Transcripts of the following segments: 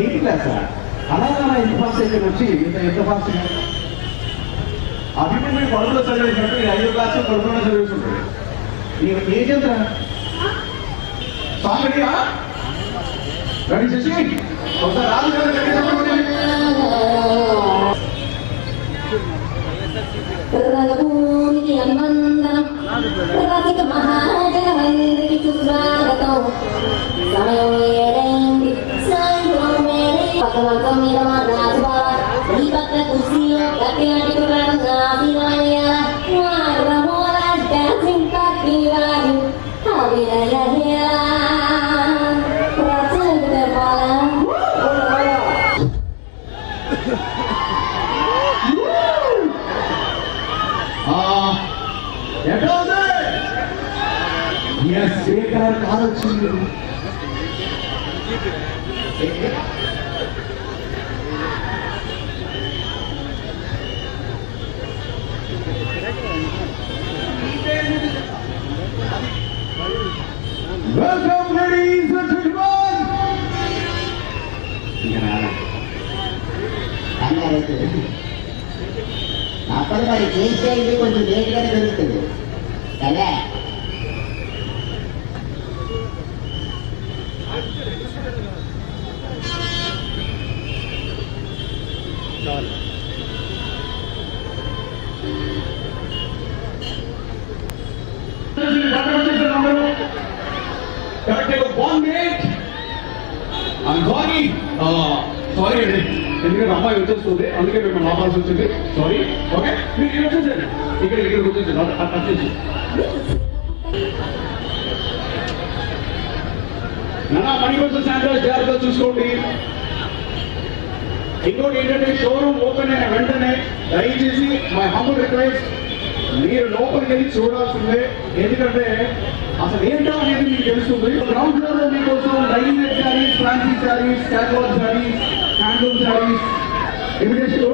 8th class అలా ఎంత pass అయితే వచ్చి ఎంత పాస్ అప్పుడు మీరు కొడుకులో చదివేసినట్టు 5వ క్లాస్ కొడుకులో చదివేస్తుంటాడు. నీకు ఏజ్ ఎంత సాంగ్ రెడీయా? రెడీ చేసి ఒకసారి రాదు కాదొచ్చింది. Welcome ladies and gentlemen. అప్పుడు మరి చేసేది కొంచెం లేట్గానే దొరుకుతుంది కదా. సారీ అండి, ఎందుకంటే అమ్మాయి వచ్చేస్తుంది, అందుకే మేము ఆపాల్సి వచ్చింది. సారీ. ఓకే, మీరు వచ్చేసండి, ఇక్కడికి వచ్చేసి వచ్చేసి మనీ కోసం శానిటైజ్ జాగ్రత్తగా చూసుకోండి. ఇంకోటి ఏంటంటే షోరూమ్ ఓపెన్ అయిన వెంటనే దయచేసి మై హంబుల్ రిక్వెస్ట్, మీరు లోపలికి వెళ్ళి చూడాల్సిందే. ఎందుకంటే అసలు ఏంటో అనేది మీకు తెలుస్తుంది. గ్రౌండ్ ఫ్లోర్ లో మీకోసం డైనర్ saris, fancy saris, catalogue saris, handloom saris, imitation.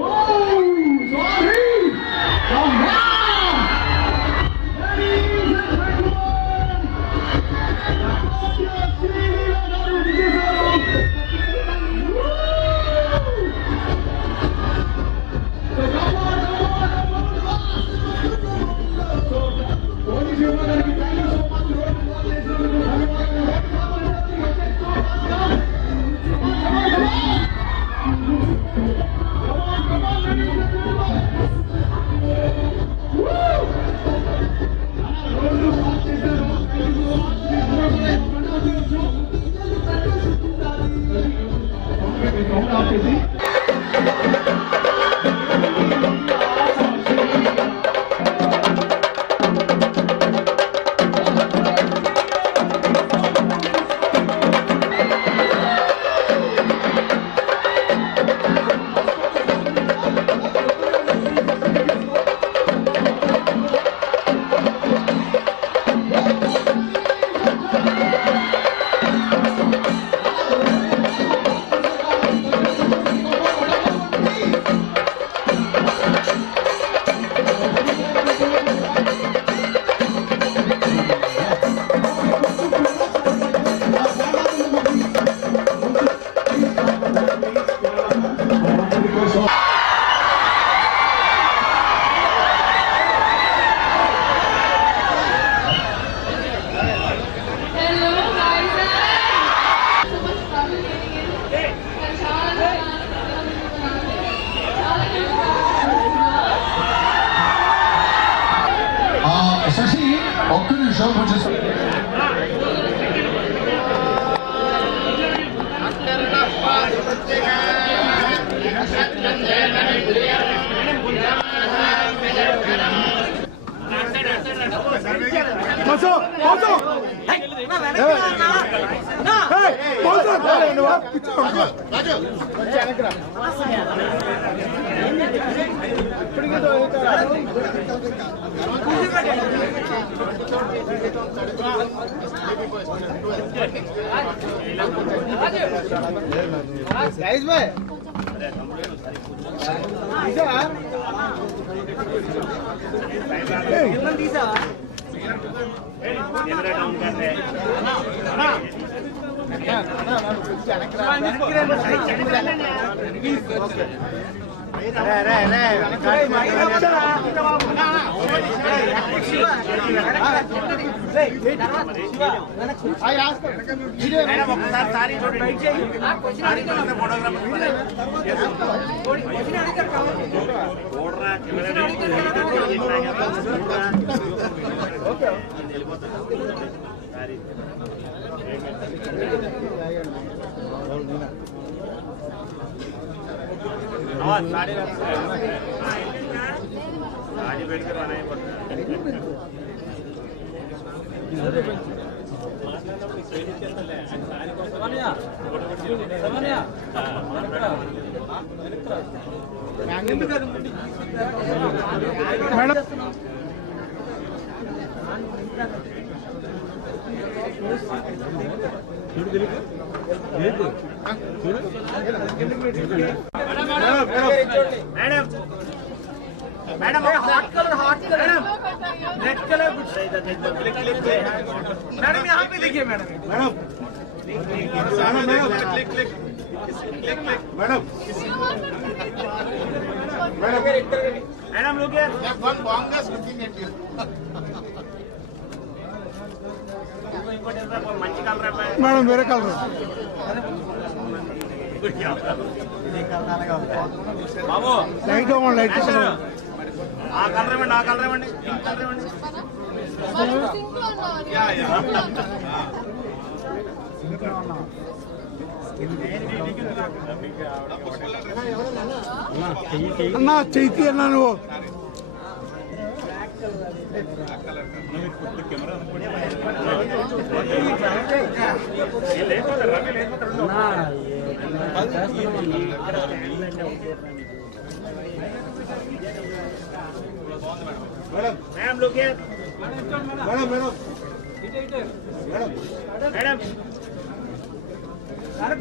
Shashi ఒక్క నిమిషం కొంచెం Guys, bhai. Madam hot colour red colour madam यहाँ पे देखिए मैडम मैडम लोग మంచి కలర్ మేడం వేరే కలర్ బాబు లైట్ ఇవ్వండి లైట్ ఆ కలర్ ఇవ్వండి ఆ కలర్ ఇవ్వండి కలర్ ఇవ్వండి అన్నా చెయ్యి అన్నా నువ్వు मैडम लोग madam madam madam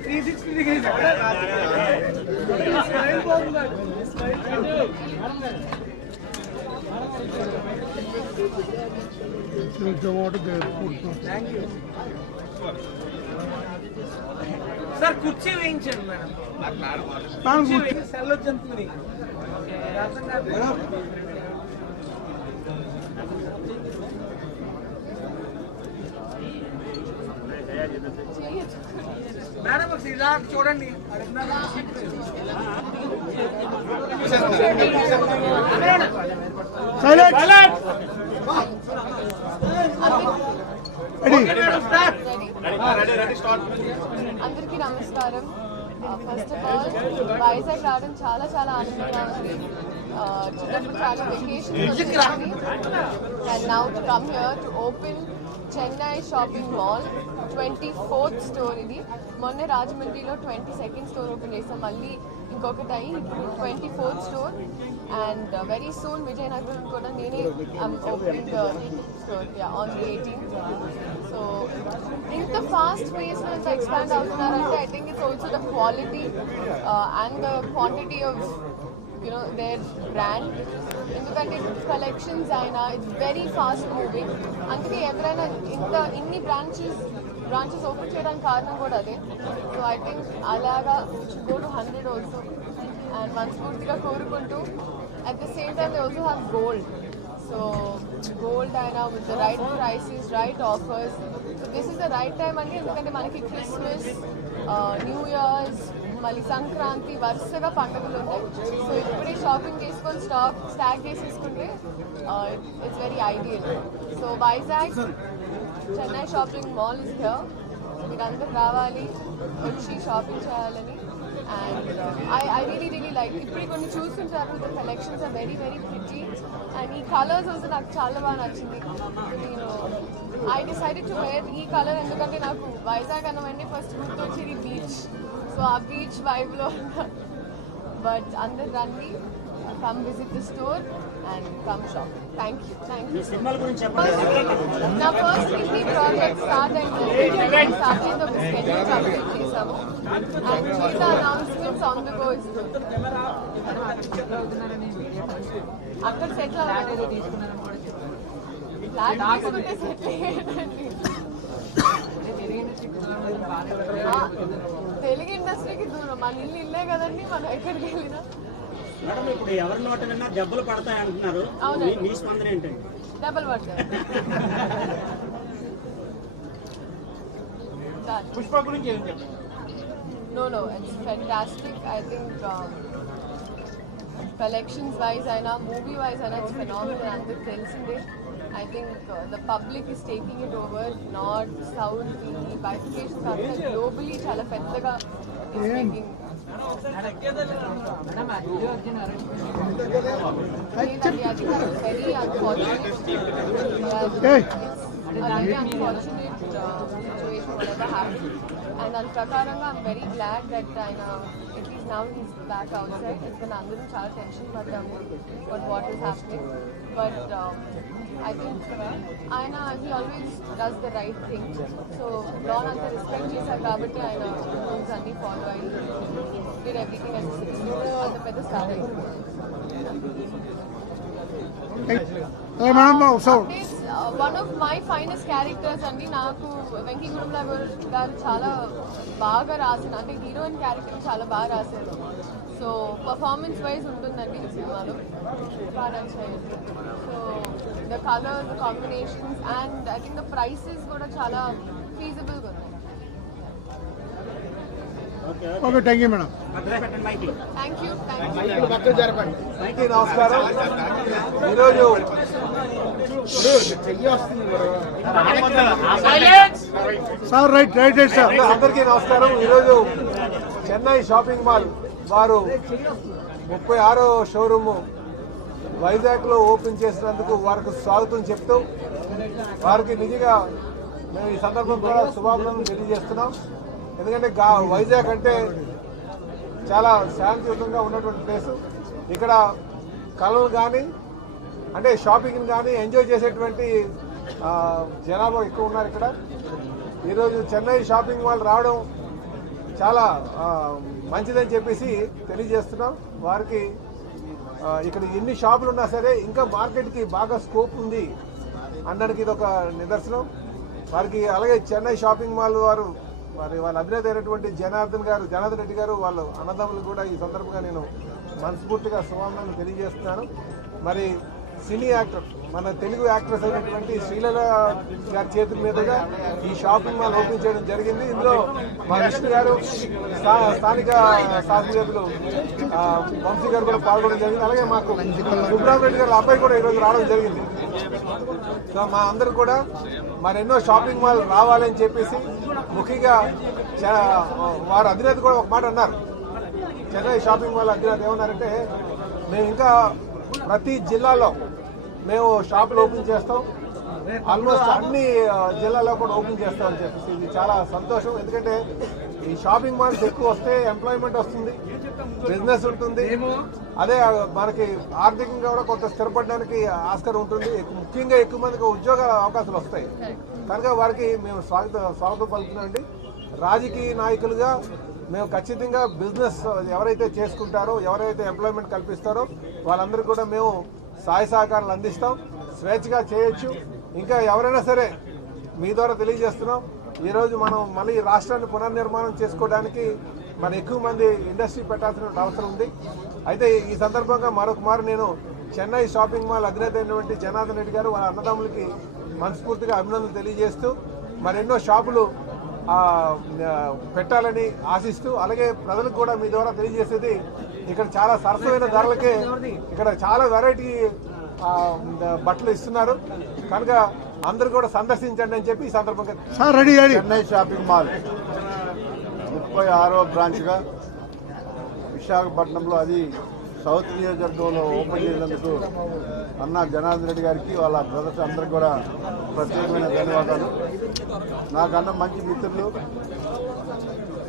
360 degree sir కుర్చీ వేయించండి మేడం సెల్ వచ్చింది మేడం ఒకసారి ఇలా చూడండి అందరికీ నమస్కారం. ఫస్ట్ ఆఫ్ ఆల్ వైజాగ్ రావడం చాలా చాలా ఆనందంగా ఉంది. చిన్నప్పుడు చాలా vacation and now to come here to open Chennai shopping mall 24th store. ఇది మొన్న రాజమండ్రిలో 22nd స్టోర్ ఓపెన్ చేస్తాం, మళ్ళీ ఇంకొకటి అయ్యి ఇప్పుడు 24th store and very soon Vizianagaram కూడా నేనే opening store on the 18th. So ఇంత ఫాస్ట్ పేస్లో ఇంత ఎక్స్పాండ్ అవుతున్నారంటే I think it's also the quality and the quantity of their brand. ఎందుకంటే కలెక్షన్స్ అయినా ఇట్స్ వెరీ ఫాస్ట్ మూవింగ్. అందుకే ఎవరైనా ఇన్ని బ్రాంచెస్ ఓపెన్ చేయడానికి కారణం కూడా అదే. సో ఐ థింక్ అలాగా గో టు 100 ఆల్సో అండ్ మనస్ఫూర్తిగా కోరుకుంటూ at the same time they also have gold. So gold అయినా with the right prices right offers. So this is the right time అండి, ఎందుకంటే మనకి క్రిస్మస్, న్యూ ఇయర్స్, మళ్ళీ సంక్రాంతి వరుసగా పండుగలు ఉన్నాయి. సో ఇప్పుడే షాపింగ్ చేసుకొని స్టాక్ చేసేసుకుంటే it's very ideal. So Vizag Chennai shopping mall is here. మీరందరూ రావాలి, వచ్చి షాపింగ్ చేయాలని. అండ్ ఐ రియలీ లైక్ ఇప్పుడు కొన్ని చూస్తుంటారు, the collections are very very pretty and ఈ కలర్స్ ఆల్సో నాకు చాలా బాగా నచ్చింది. నేను ఐ డిసైడెడ్ టు వేర్ ఈ కలర్ ఎందుకంటే నాకు వైజాగ్ అన్నవన్నీ ఫస్ట్ గుర్తొచ్చేది బీచ్. సో ఆ బీచ్ వైబ్లో బట్ అందరు రండి, come visit the store and come shop. Thank you. నా ఫస్ట్ హిందీ ప్రాజెక్ట్ స్టార్ట్ అయింది, స్టార్ట్ అయింది, ఒక స్కెడ్యూల్ కంప్లీట్ చేసాము అండ్ మిగతా అనౌన్స్మెంట్స్ ఆన్ ద గో ఇస్తుంది. అక్కడ సెటిల్ అవ్వాలి, ఫ్లాట్ తీసుకుంటే సెటిల్ అయ్యేటండి. తెలుగు ఇండస్ట్రీకి దూరం, మన ఇల్లే కదండి, మనం ఎక్కడికి వెళ్ళినా. మేడం ఇప్పుడు ఎవరి నోట విన్నా దెబ్బలు పడతాయి అంటున్నారు, మీ స్పందన ఏంటండి? డబ్బులు పడతాయి. పుష్ప గురించి ఏం చెప్పండి? No, it's fantastic. I think collections wise aina, movie wise aina, it's phenomenal. And the I think the public is taking it over. North, South, the bifurcations are globally chala pedaga is making. Very unfortunate. A very unfortunate situation whatever happened. And on Prakaranga, I'm very glad that at least now he's back outside. It's been under chala tension but what is happening. But I think he always does the right thing. So law and the respect చేశారు కాబట్టి ఆయన rules అన్ని follow అయ్యి did everything as a citizen. అంత పెద్ద star అయింది. One of my finest characters అండి. నాకు వెంకీ గురుమల గారు చాలా బాగా రాసిన, అంటే హీరోయిన్ క్యారెక్టర్ చాలా బాగా రాశారు. సో పర్ఫార్మెన్స్ వైజ్ ఉంటుందండి ఈ సినిమాలో, బాగా నచ్చాయి. So the colour, the combinations and I think the prices కూడా చాలా ఫీజిబుల్గా ఉన్నాయి. Okay, thank you madam. Thank you. నమస్కారం. ఈరోజు సార్ రైట్ సార్ అందరికీ నమస్కారం. ఈరోజు చెన్నై షాపింగ్ మాల్ వారు 36వ షోరూము వైజాగ్లో ఓపెన్ చేసినందుకు వారికి స్వాగతం చెప్తూ వారికి నిజంగా మేము ఈ సందర్భం కూడా శుభాకాంక్షలు తెలియజేస్తున్నాం. ఎందుకంటే వైజాగ్ అంటే చాలా శాంతియుతంగా ఉన్నటువంటి ప్లేసు. ఇక్కడ కళలు కానీ అంటే షాపింగ్ కానీ ఎంజాయ్ చేసేటువంటి జనాభా ఎక్కువ ఉన్నారు. ఇక్కడ ఈరోజు చెన్నై షాపింగ్ మాల్ రావడం చాలా మంచిదని చెప్పేసి తెలియజేస్తున్నాం. వారికి ఇక్కడ ఎన్ని షాపులు ఉన్నా సరే ఇంకా మార్కెట్కి బాగా స్కోప్ ఉంది అనడానికి ఇది ఒక నిదర్శనం. వారికి అలాగే చెన్నై షాపింగ్ మాల్ వారు వాళ్ళ అధినేత అయినటువంటి జనార్దన్ రెడ్డి గారు వాళ్ళ అన్నదమ్ములు కూడా ఈ సందర్భంగా నేను మనస్ఫూర్తిగా శుభాకాంక్షలు తెలియజేస్తున్నాను. మరి సినీ యాక్టర్, మన తెలుగు యాక్ట్రెస్ అయినటువంటి శ్రీలీల గారి చేతుల మీదుగా ఈ షాపింగ్ మాల్ ఓపెన్ చేయడం జరిగింది. ఇందులో మా విష్ణు గారు, స్థానిక శాసనసభ్యులు వంశీ గారు కూడా పాల్గొనడం జరిగింది. అలాగే మాకు సుబ్రహ్మరెడ్డి గారి అబ్బాయి కూడా ఈరోజు రావడం జరిగింది. సో మా అందరూ కూడా మరెన్నో షాపింగ్ మాల్ రావాలని చెప్పేసి, ముఖ్యంగా వారి అధినేత కూడా ఒక మాట అన్నారు. చెన్నై షాపింగ్ మాల్ అధినేత ఏమన్నారంటే, మేము ఇంకా ప్రతి జిల్లాలో మేము షాపులు ఓపెన్ చేస్తాం, ఆల్మోస్ట్ అన్ని జిల్లాలో కూడా ఓపెన్ చేస్తామని చెప్పేసి. ఇది చాలా సంతోషం. ఎందుకంటే ఈ షాపింగ్ మాల్స్ ఎక్కువ వస్తే ఎంప్లాయ్మెంట్ వస్తుంది, బిజినెస్ ఉంటుంది, అదే మనకి ఆర్థికంగా కూడా కొంత స్థిరపడడానికి ఆస్కారం ఉంటుంది. ముఖ్యంగా ఎక్కువ మందికి ఉద్యోగ అవకాశాలు వస్తాయి. కనుక వారికి మేము స్వాగతం పలుకుతున్నామండి. రాజకీయ నాయకులుగా మేము ఖచ్చితంగా బిజినెస్ ఎవరైతే చేసుకుంటారో, ఎవరైతే ఎంప్లాయ్మెంట్ కల్పిస్తారో వాళ్ళందరికీ కూడా మేము సహాయ సహకారాలు అందిస్తాం. స్వేచ్ఛగా చేయొచ్చు. ఇంకా ఎవరైనా సరే మీ ద్వారా తెలియజేస్తున్నాం, ఈరోజు మనం మళ్ళీ రాష్ట్రాన్ని పునర్నిర్మాణం చేసుకోవడానికి మరి ఎక్కువ మంది ఇండస్ట్రీ పెట్టాల్సిన అవసరం ఉంది. అయితే ఈ సందర్భంగా మరొకమారు నేను చెన్నై షాపింగ్ మాల్ అధినేత అయినటువంటి జనార్దన్ రెడ్డి గారు వాళ్ళ అన్నదమ్ములకి మనస్ఫూర్తిగా అభినందనలు తెలియజేస్తూ మరెన్నో షాపులు పెట్టాలని ఆశిస్తూ, అలాగే ప్రజలకు కూడా మీ ద్వారా తెలియజేసేది, ఇక్కడ చాలా సరసమైన ధరలకే ఇక్కడ చాలా వెరైటీ బట్టలు ఇస్తున్నారు. కనుక అందరూ కూడా సందర్శించండి అని చెప్పి ఈ సందర్భంగా చెన్నై షాపింగ్ మాల్ 36వ బ్రాంచ్గా విశాఖపట్నంలో, అది సౌత్ నియోజకవర్గంలో ఓపెన్ చేసినందుకు అన్న జనార్దన్ రెడ్డి గారికి, వాళ్ళ బ్రదర్స్ అందరికి కూడా ప్రత్యేకమైన ధన్యవాదాలు. నాకన్నా మంచి మిత్రులు,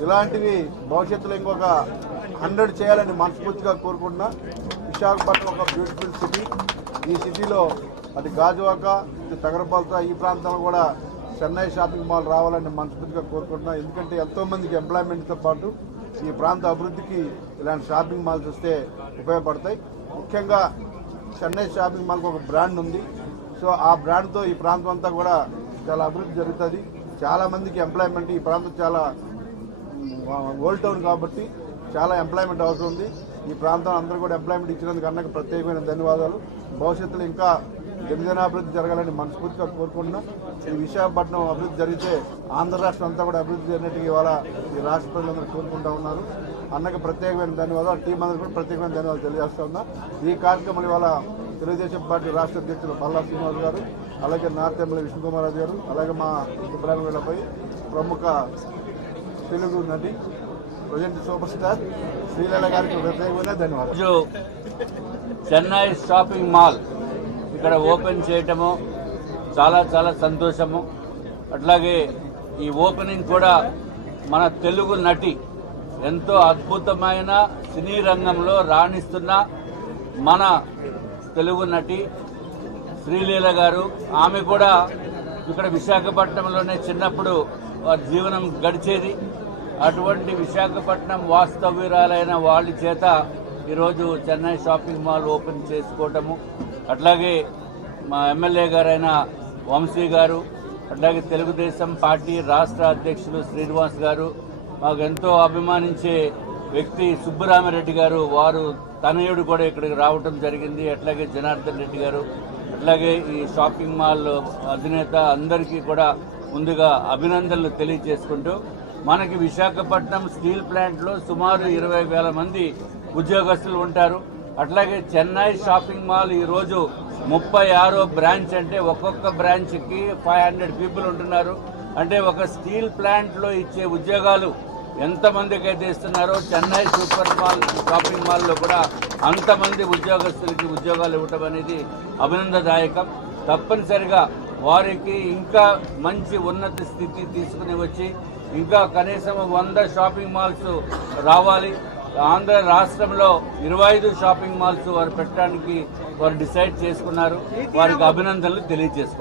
ఇలాంటివి భవిష్యత్తులో ఇంకొక 100 చేయాలని మనస్ఫూర్తిగా కోరుకుంటున్నా. విశాఖపట్నం ఒక బ్యూటిఫుల్ సిటీ. ఈ సిటీలో అది గాజువాక, తగరపాలత, ఈ ప్రాంతంలో కూడా చెన్నై షాపింగ్ మాల్ రావాలని మనస్ఫూర్తిగా కోరుకుంటున్నా. ఎందుకంటే ఎంతోమందికి ఎంప్లాయ్మెంట్తో పాటు ఈ ప్రాంత అభివృద్ధికి ఇలాంటి షాపింగ్ మాల్స్ వస్తే ఉపయోగపడతాయి. ముఖ్యంగా చెన్నై షాపింగ్ మాల్కి ఒక బ్రాండ్ ఉంది. సో ఆ బ్రాండ్తో ఈ ప్రాంతం అంతా కూడా చాలా అభివృద్ధి జరుగుతుంది. చాలా మందికి ఎంప్లాయ్మెంట్, ఈ ప్రాంతం చాలా ఓల్డ్ టౌన్ కాబట్టి చాలా ఎంప్లాయ్మెంట్ అవసరం ఉంది. ఈ ప్రాంతం అందరూ కూడా ఎంప్లాయ్మెంట్ ఇచ్చినందుకు అన్నకు ప్రత్యేకమైన ధన్యవాదాలు. భవిష్యత్తులో ఇంకా దినదినాభివృద్ధి జరగాలని మనస్ఫూర్తిగా కోరుకుంటున్నాం. ఈ విశాఖపట్నం అభివృద్ధి జరిగితే ఆంధ్ర రాష్ట్రం అంతా కూడా అభివృద్ధి జరిగినట్టుగా ఇవాళ ఈ రాష్ట్ర ప్రజలందరూ కోరుకుంటూ ఉన్నారు. అన్నకు ప్రత్యేకమైన ధన్యవాదాలు, టీం అందరూ కూడా ప్రత్యేకమైన ధన్యవాదాలు తెలియజేస్తా ఉన్నా. ఈ కార్యక్రమం ఇవాళ తెలుగుదేశం పార్టీ రాష్ట్ర అధ్యక్షులు పల్లా శ్రీనివాస్ గారు, అలాగే నార్త్ ఎమ్మెల్యే విష్ణుకుమార్ రాజు గారు, అలాగే మా సుబ్రహ్మణ్య వీళ్ళపై ప్రముఖ తెలుగు నటి ప్రజెంట్ సూపర్ స్టార్ శ్రీలీల గారికి ప్రత్యేకమైన ధన్యవాదాలు. చెన్నై షాపింగ్ మాల్ ఇక్కడ ఓపెన్ చేయటము చాలా చాలా సంతోషము. అట్లాగే ఈ ఓపెనింగ్ కూడా మన తెలుగు నటి, ఎంతో అద్భుతమైన సినీ రంగంలో రాణిస్తున్న మన తెలుగు నటి శ్రీలీల గారు. ఆమె కూడా ఇక్కడ విశాఖపట్నంలోనే చిన్నప్పుడు వారి జీవనం గడిచేది. అటువంటి విశాఖపట్నం వాస్తవ్యురాలైన వాళ్ళ చేత ఈరోజు చెన్నై షాపింగ్ మాల్ ఓపెన్ చేసుకోవటము, అట్లాగే మా ఎమ్మెల్యే గారైన వంశీ గారు, అట్లాగే తెలుగుదేశం పార్టీ రాష్ట్ర అధ్యక్షులు శ్రీనివాస్ గారు, మాకు ఎంతో అభిమానించే వ్యక్తి సుబ్బరామిరెడ్డి గారు, వారు తనయుడు కూడా ఇక్కడికి రావటం జరిగింది. అట్లాగే జనార్దన్ రెడ్డి గారు, అట్లాగే ఈ షాపింగ్ మాల్ అధినేత అందరికీ కూడా ముందుగా అభినందనలు తెలియజేసుకుంటూ, మనకి విశాఖపట్నం స్టీల్ ప్లాంట్లో సుమారు 20,000 మంది ఉద్యోగస్తులు ఉంటారు. అట్లాగే చెన్నై షాపింగ్ మాల్ ఈరోజు 36వ బ్రాంచ్, అంటే ఒక్కొక్క బ్రాంచ్కి 500 పీపుల్ ఉంటున్నారు. అంటే ఒక స్టీల్ ప్లాంట్లో ఇచ్చే ఉద్యోగాలు ఎంతమందికి అయితే ఇస్తున్నారో చెన్నై సూపర్ మాల్ షాపింగ్ మాల్లో కూడా అంతమంది ఉద్యోగస్తులకి ఉద్యోగాలు ఇవ్వటం అనేది అభినందనదాయకం. తప్పనిసరిగా వారికి ఇంకా మంచి ఉన్నత స్థితి తీసుకుని వచ్చి ఇంకా కనీసం 100 షాపింగ్ మాల్స్ రావాలి. ఆంధ్ర రాష్ట్రంలో 25 షాపింగ్ మాల్స్ వారు పెట్టడానికి వారు డిసైడ్ చేసుకున్నారు. వారికి అభినందనలు తెలియజేసుకుంటారు.